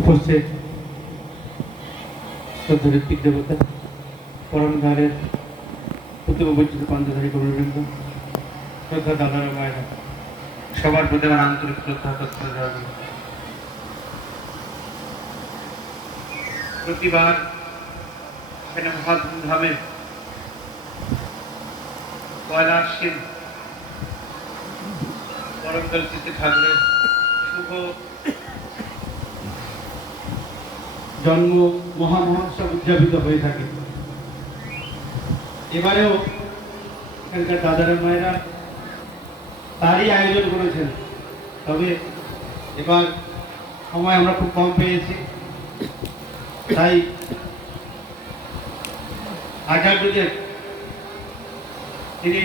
উপস্থিত শ্রদ্ধা ঋত্বিক দেবতা, পরম ধারের প্রতিবর্জিত পাঞ্জাধারী কর্মীবৃন্দ, শ্রদ্ধা দাদারা মায়েরা, সবার প্রতি আমার আন্তরিক শ্রদ্ধা তথ্য দেওয়া হবে। প্রতিবার এখানে মহা ধুমধামে পয়লা আশ্বিন পরমদল চিত্তে ঠাকুরের শুভ জন্ম মহামহোৎসব উদযাপিত হয়ে থাকে। এবারেও এখানকার দাদারা মায়েরা তারই আয়োজন করেছেন, তবে এবার সময় আমরা খুব কম পেয়েছি, তাই আচার্যদের তিনি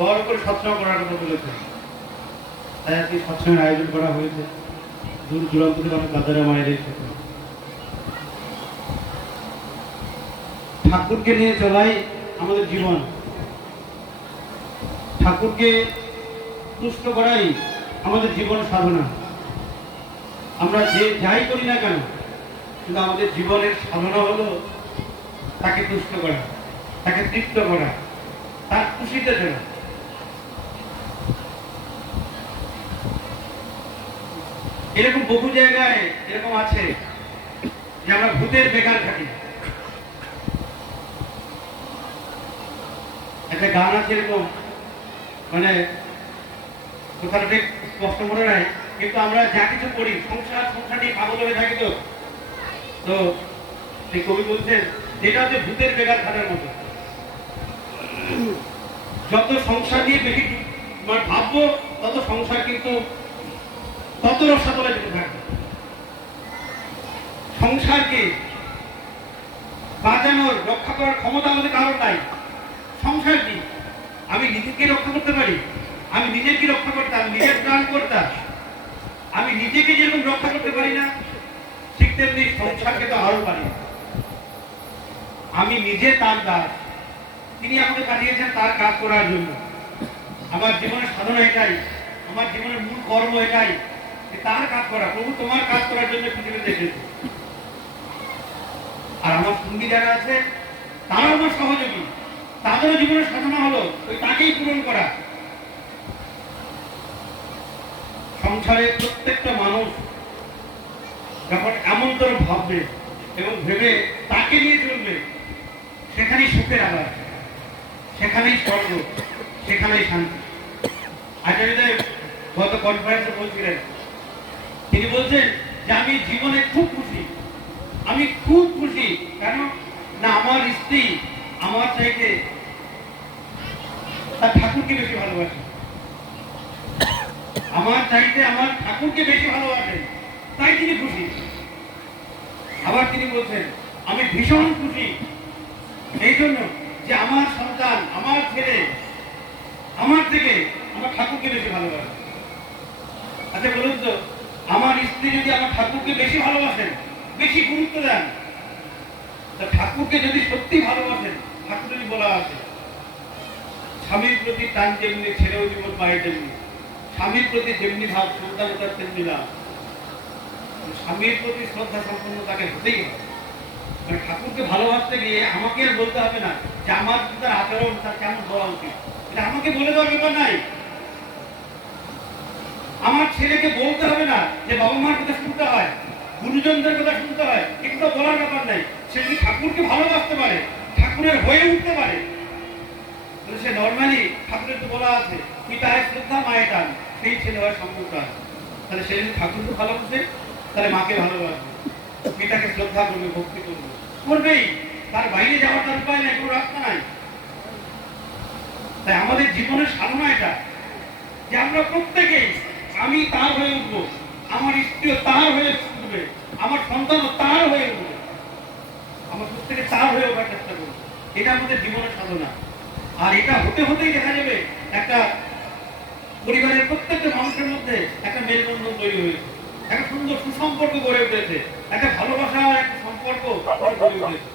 বড় করে সৎসঙ্গ করার কথা বলেছেন, তাই আর কি সৎসঙ্গের আয়োজন করা হয়েছে। দূর দূরান্ত থেকে অনেক দাদারা মায়ের এসেছে। ঠাকুরকে নিয়ে চলাই আমাদের জীবন, ঠাকুরকে তুষ্ট করাই আমাদের জীবন সাধনা। আমরা যে যাই করি না কেন, কিন্তু আমাদের জীবনের সাধনা হলো তাকে তুষ্ট করা, তাকে তৃপ্ত করা, তার খুশিতে চলা। এরকম বহু জায়গায় এরকম আছে যে আমরা ভূতের বেকার থাকি। একটা গান আছে এরকম, মানে কোথাও ঠিক স্পষ্ট মনে নাই, কিন্তু আমরা যা কিছু করি সংসার নিয়ে পাগল হয়ে থাকি। তো এই কবি বলছেন যেটা হচ্ছে ভূতের বেকার খাটার মতো। যত সংসার নিয়ে বেশি ভাববো, তত সংসার কিন্তু তত রসাতলে যেতে থাকবে। সংসারকে বাঁচানোর রক্ষা করার ক্ষমতা আমাদের কারণ নাই। সংসার কি? আমি নিজেকে রক্ষা করতে পারি, আমি নিজেকে রক্ষা করতাম, আমি নিজের প্রাণ করতাম। আমি নিজেকে যেরকম রক্ষা করতে পারি না, ঠিক তেমনি সংসারকে তো আরো পারি। আমি নিজে তার দাস, তিনি আমাকে পাঠিয়েছেন তার কাজ করার জন্য। আমার জীবনের সাধনা এটাই, আমার জীবনের মূল কর্ম এটাই, তার কাজ করা। প্রভু তোমার কাজ করার জন্য পৃথিবীতে এসেছে। আর আমার সঙ্গী যারা আছে তারা আমার সহযোগী, তাদেরও জীবনের সাধনা হলো ওই তাকেই পূরণ করা। সংসারে প্রত্যেকটা মানুষ যখন এমনতর ভাববে এবং ভেবে তাকে নিয়ে চলবে, সেখানেই সুখের আবার, সেখানেই স্বর্গ, সেখানেই শান্তি। আচার্যদেব গত কনফারেন্সে বলছিলেন, তিনি বলছেন যে আমি জীবনে খুব খুশি, আমি খুব খুশি। কেন না, আমার স্ত্রী আমার চাইতে তার ঠাকুরকে বেশি ভালোবাসে, আমার চাইতে আমার ঠাকুরকে বেশি ভালোবাসেন, তাই তিনি খুশি। আবার তিনি বলছেন আমি ভীষণ খুশি এই জন্য যে আমার সন্তান, আমার ছেলে আমার থেকে আমার ঠাকুরকে বেশি ভালোবাসে। আচ্ছা বলুন তো, আমার স্ত্রী যদি আমার ঠাকুরকে বেশি ভালোবাসেন, বেশি গুরুত্ব দেন, তা ঠাকুরকে যদি সত্যি ভালোবাসেন, ঠাকুরেরই বলা আছে স্বামীর প্রতি টান যেমনি ছেলেও জীবন পায় তেমনি, স্বামীর প্রতি যেমনি ভাব শ্রদ্ধা তার তেমনি লাভ। স্বামীর প্রতি শ্রদ্ধা সম্পন্ন তাকে হতেই হবে। মানে ঠাকুরকে ভালোবাসতে গিয়ে আমাকে আর বলতে হবে না যে আমার তার আচরণ তার কেমন হওয়া উচিত, এটা আমাকে বলে দেওয়ার ব্যাপার নাই। আমার ছেলেকে বলতে হবে না যে বাবা মার কথা শুনতে হয়, গুরুজনদের কথা শুনতে হয়, এগুলো বলার ব্যাপার নাই। সে যদি ঠাকুরকে ভালোবাসতে পারে, ঠাকুরের হয়ে উঠতে পারে, সে নর্মালি ঠাকুরের তো বলা আছে পিতায় শ্রদ্ধা মায়ের টান, সেই ছেলে হয় সম্পূর্ণ। তাহলে সে যদি ঠাকুরকে ভালোবাসে, তাহলে মাকে ভালোবাসবে, পিতাকে শ্রদ্ধা করবে, ভক্তি করবে, করবেই। তার বাইরে যাওয়ার তার উপায় নাই, কোনো রাস্তা নাই। তাই আমাদের জীবনের সাধনা এটা যে আমরা প্রত্যেকেই আমি তার হয়ে উঠবো, আমার স্ত্রীও তার হয়ে উঠবে, আমার সন্তানও তার হয়ে উঠবে, আমার প্রত্যেকে তার হয়ে ওঠার চেষ্টা করবো। এটা আমাদের জীবনের সাধনা। আর এটা হতে হতেই দেখা যাবে একটা পরিবারের প্রত্যেকটা মানুষের মধ্যে একটা মেলবন্ধন তৈরি হয়েছে, একটা সুন্দর সুসম্পর্ক গড়ে উঠেছে, একটা ভালোবাসার একটা সম্পর্ক গড়ে উঠেছে।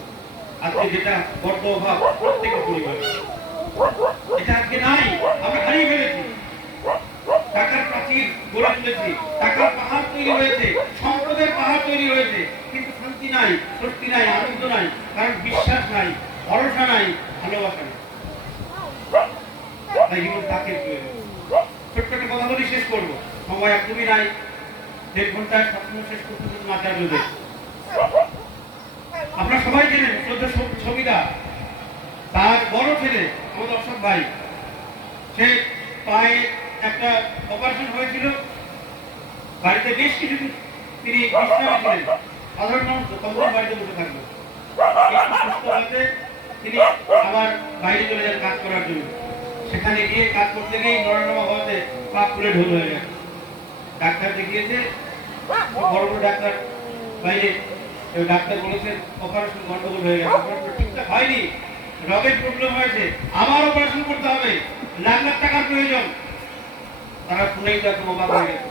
আজকে যেটা বড্ড অভাব প্রত্যেকের পরিবারে, এটা আজকে নাই, আমরা হারিয়ে ফেলেছি। টাকার প্রাচীর গড়ে তুলেছি, টাকার পাহাড় তৈরি হয়েছে, সম্পদের পাহাড় তৈরি হয়েছে। নাই, স্বস্তি নাই, আনন্দ নাই, কারণ বিশ্বাস নাই, ভরসা নাই, ভালোবাসা নাই। তাই জীবন তাকে ছোট্ট একটা কথা বলি শেষ করবো, সময় একদমই নাই। 1.5 ঘন্টায় সৎসঙ্গ শেষ করতে আচার্য দেব। আপনারা সবাই জানেন ছবিটা তার বড় ছেলে আমাদের অশোক ভাই, সে পায়ে একটা অপারেশন হয়েছিল, বাড়িতে বেশ কিছুদিন তিনি বিশ্রামে ছিলেন। সাধারণ মানুষ কতদিন বাড়িতে বসে থাকবে, সুস্থ হতে তিনি আবার বাইরে চলে যান কাজ করার জন্য। সেখানে গিয়ে কাজ করতে গিয়ে নড়ানড়া হওয়াতে পা ফুলে ঢোল হয়ে গেছে। ডাক্তার দেখিয়েছে, বড় বড় ডাক্তার বাইরে, ডাক্তার বলেছেন অপারেশন গন্ডগোল হয়ে গেছে, অপারেশন ঠিকঠাক হয়নি, রগের প্রবলেম হয়েছে, আবার অপারেশন করতে হবে, লাখ লাখ টাকার প্রয়োজন। তারা শুনেই তো একদম অবাক হয়ে গেছে,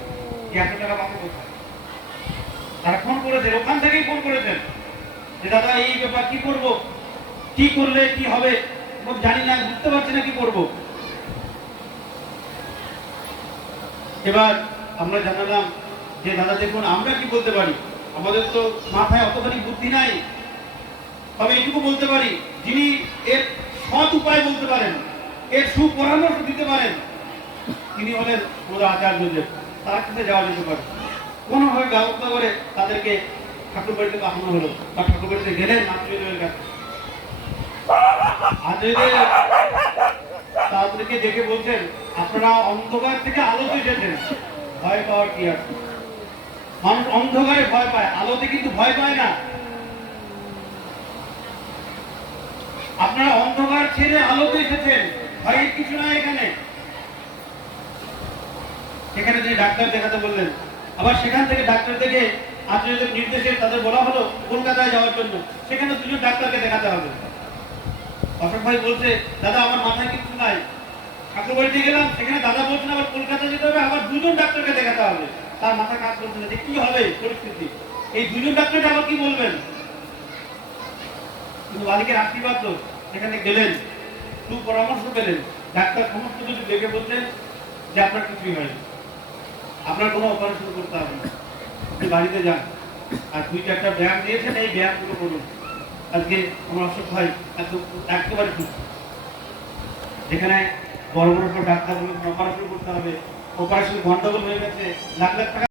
এত টাকা পাবো কোথায়। তারা ফোন করেছেন, ওখান থেকেই ফোন করেছেন যে দাদা এই ব্যাপার কি করব, কি করলে কি হবে জানি না, বুঝতে পারছি না কি করব। এবার আমরা জানালাম যে দাদা দেখুন আমরা কি বলতে পারি, আমাদের তো মাথায় অতখানি বুদ্ধি নাই, তবে এইটুকু বলতে পারি যিনি এর সৎ উপায় বলতে পারেন, এর সুপরামর্শ দিতে পারেন, তিনি হলেন আমাদের আচার্যদেব। তার কাছে যাওয়া যেতে পারে, কোনোভাবে ব্যবস্থা করে তাদেরকে ঠাকুর বাড়িতে পাঠানো হলো, বা ঠাকুর বাড়িতে গেলেন আচার্যদেবের কাছে। তাদেরকে দেখে বলছেন আপনারা অন্ধকার থেকে আলোতে এসেছেন, ভয় পাওয়ার কি আছে? মানুষ অন্ধকারে ভয় পায়, আলোতে কিন্তু ভয় পায় না। আপনারা অন্ধকার ছেড়ে আলোতে এসেছেন, ভয়ের কিছু নাই এখানে। সেখানে তিনি ডাক্তার দেখাতে বললেন, আবার সেখান থেকে ডাক্তার দেখে আচার্যদেব নির্দেশে তাদের বলা হলো কলকাতায় যাওয়ার জন্য, সেখানে 2জন ডাক্তারকে দেখাতে হবে। অশোক ভাই বলছে দাদা আমার মাথায় কিছু নাই, ঠাকুর বাড়িতে গেলাম, সেখানে দাদা বলছেন আবার কলকাতা যেতে হবে, আবার 2জন ডাক্তারকে দেখাতে হবে। তার মাথা কাজ করছে না যে কি হবে পরিস্থিতি, এই 2জন ডাক্তারকে আবার কি বলবেন। কিন্তু মালিকের আশীর্বাদ তো, সেখানে গেলেন, সুপরামর্শ পেলেন, ডাক্তার সমস্ত কিছু দেখে বলছেন যে আপনার কিছুই হয়নি, আপনার কোনো অপারেশন করতে হবে না, আপনি বাড়িতে যান। আর 2-4টা ব্যায়াম দিয়েছেন, এই ব্যায়ামগুলো করুন। আজকে আমার অশোক ভাই একেবারে সুস্থ। যেখানে বড় বড় ডাক্তার বলে অপারেশন করতে হবে, অপারেশন গন্ডগোল হয়ে গেছে, লাখ লাখ টাকা